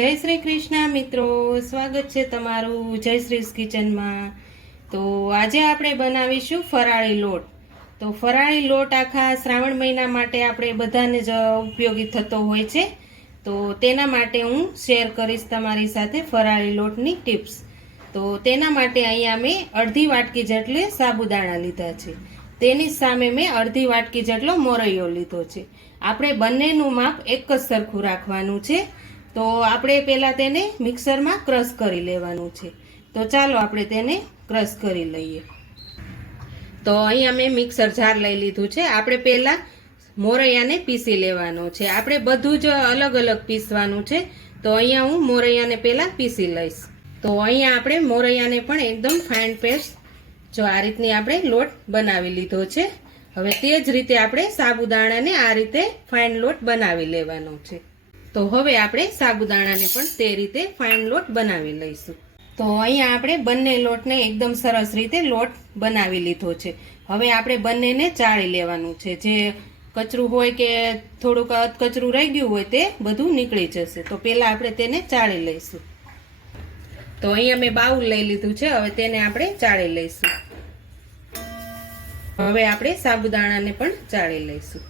જય શ્રી કૃષ્ણ મિત્રો, સ્વાગત છે તમારું જય શ્રી કિચનમાં। તો આજે આપણે બનાવીશું ફરાળી લોટ। તો ફરાળી લોટ આખા શ્રાવણ મહિના માટે આપણે બધાને જ ઉપયોગી થતો હોય છે। તો તેના માટે હું શેર કરીશ તમારી સાથે ફરાળી લોટની ટિપ્સ। તો તેના માટે અહીંયા મેં અડધી વાટકી જેટલે સાબુદાણા લીધા છે, તેની સામે મેં અડધી વાટકી જેટલો મોરૈયો લીધો છે। આપણે બંનેનું માપ એક જ સરખું રાખવાનું છે। તો આપણે પહેલાં તેને મિક્સરમાં ક્રશ કરી લેવાનું છે। તો ચાલો આપણે તેને ક્રશ કરી લઈએ। તો અહીંયા મેં મિક્સર જાર લઈ લીધું છે। આપણે પહેલાં મોરૈયાને પીસી લેવાનો છે। આપણે બધું જ અલગ અલગ પીસવાનું છે। તો અહીંયા હું મોરૈયાને પહેલાં પીસી લઈશ। તો અહીંયા આપણે મોરૈયાને પણ એકદમ ફાઇન પેસ્ટ જો આ રીતની આપણે લોટ બનાવી લીધો છે। હવે તે જ રીતે આપણે સાબુદાણાને આ રીતે ફાઇન લોટ બનાવી લેવાનો છે। તો હવે આપણે સાબુદાણાને પણ તે રીતે ફાઇન લોટ બનાવી લઈશું। તો અહીંયા આપણે બંને લોટને એકદમ સરસ રીતે લોટ બનાવી લીધો છે। હવે આપણે બંનેને ચાળી લેવાનું છે। જે કચરું હોય કે થોડુંક અધકચરું રહી ગયું હોય તે બધું નીકળી જશે। તો પહેલાં આપણે તેને ચાળી લઈશું। તો અહીંયા મેં બાઉલ લઈ લીધું છે, હવે તેને આપણે ચાળી લઈશું। હવે આપણે સાબુદાણાને પણ ચાળી લઈશું।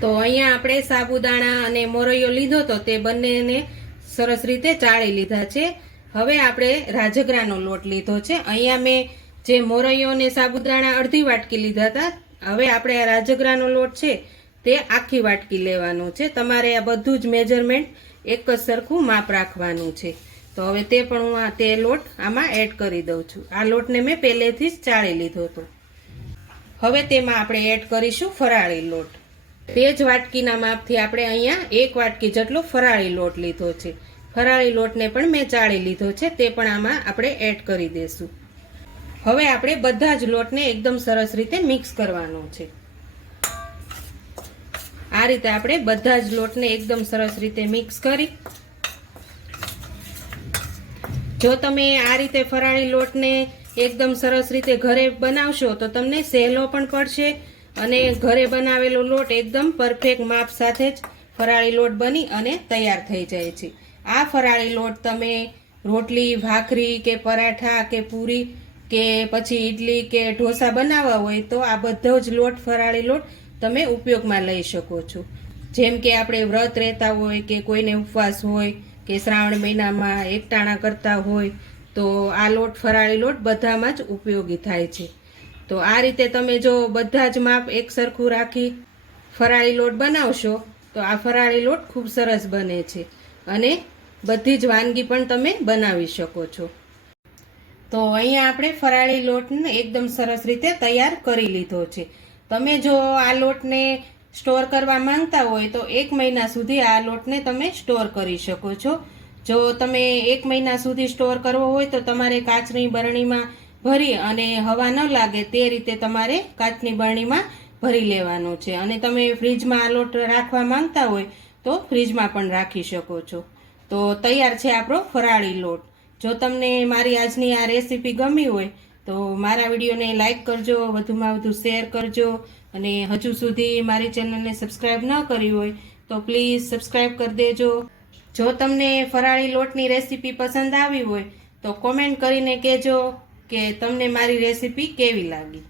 તો અહીંયા આપણે સાબુદાણા અને મોરૈયો લીધો તો તે બંનેને સરસ રીતે ચાળી લીધા છે। હવે આપણે રાજગરાનો લોટ લીધો છે। અહીંયા મેં જે મોરૈયો અને સાબુદાણા અડધી વાટકી લીધા હતા, હવે આપણે આ રાજગરાનો લોટ છે તે આખી વાટકી લેવાનો છે। તમારે આ બધું જ મેજરમેન્ટ એક જ સરખું માપ રાખવાનું છે। તો હવે તે પણ હું તે લોટ આમાં એડ કરી દઉં છું। આ લોટને મેં પહેલેથી જ ચાળી લીધો હતો। હવે તેમાં આપણે એડ કરીશું ફરાળી લોટ। તે જ વાટકીના માપથી આપણે અહીંયા એક વાટકી જેટલો ફરાળી લોટ લીધો છે। ફરાળી લોટને પણ મેં ચાળી લીધો છે, તે પણ આમાં આપણે એડ કરી દઈશું। હવે આપણે બધા જ લોટને એકદમ સરસ રીતે મિક્સ કરવાનો છે। આ રીતે આપણે બધા જ લોટને એકદમ સરસ રીતે મિક્સ કરી, જો તમે આ રીતે ફરાળી લોટને એકદમ સરસ રીતે ઘરે બનાવશો તો તમને સહેલો પણ પડશે અને ઘરે બનાવેલો લોટ એકદમ પરફેક્ટ માપ સાથે જ ફરાળી લોટ બની અને તૈયાર થઈ જાય છે। આ ફરાળી લોટ તમે રોટલી, ભાખરી કે પરાઠા કે પૂરી કે પછી ઇડલી કે ઢોસા બનાવવા હોય તો આ બધો જ લોટ ફરાળી લોટ તમે ઉપયોગમાં લઈ શકો છો। જેમ કે આપણે વ્રત રહેતા હોય કે કોઈને ઉપવાસ હોય કે શ્રાવણ મહિનામાં એકટાણા કરતા હોય તો આ લોટ ફરાળી લોટ બધામાં જ ઉપયોગી થાય છે। તો આ રીતે તમે જો બધા જ માપ એક સરખું રાખી ફરાળી લોટ બનાવશો તો આ ફરાળી લોટ ખૂબ સરસ બને છે અને બધી જ વાનગી પણ તમે બનાવી શકો છો। તો અહીંયા આપણે ફરાળી લોટને એકદમ સરસ રીતે તૈયાર કરી લીધો છે। તમે જો આ લોટને સ્ટોર કરવા માંગતા હોય તો 1 મહિના સુધી આ લોટને તમે સ્ટોર કરી શકો છો। જો તમે 1 મહિના સુધી સ્ટોર કરવો હોય તો તમારે કાચની બરણીમાં ભરી અને હવા ન લાગે તે રીતે તમારે કાચની બરણીમાં ભરી લેવાનો છે અને તમે ફ્રીજમાં આ લોટ રાખવા માંગતા હોય તો ફ્રીજમાં પણ રાખી શકો છો। તો તૈયાર છે આપણો ફરાળી લોટ। જો તમને મારી આજની આ રેસીપી ગમી હોય તો મારા વિડીયોને લાઈક કરજો, વધુમાં વધુ શેર કરજો અને હજુ સુધી મારી ચેનલને સબસ્ક્રાઈબ ન કરી હોય તો પ્લીઝ સબસ્ક્રાઈબ કરી દેજો। જો તમને ફરાળી લોટની રેસીપી પસંદ આવી હોય તો કોમેન્ટ કરીને કહેજો કે તમને મારી રેસીપી કેવી લાગી।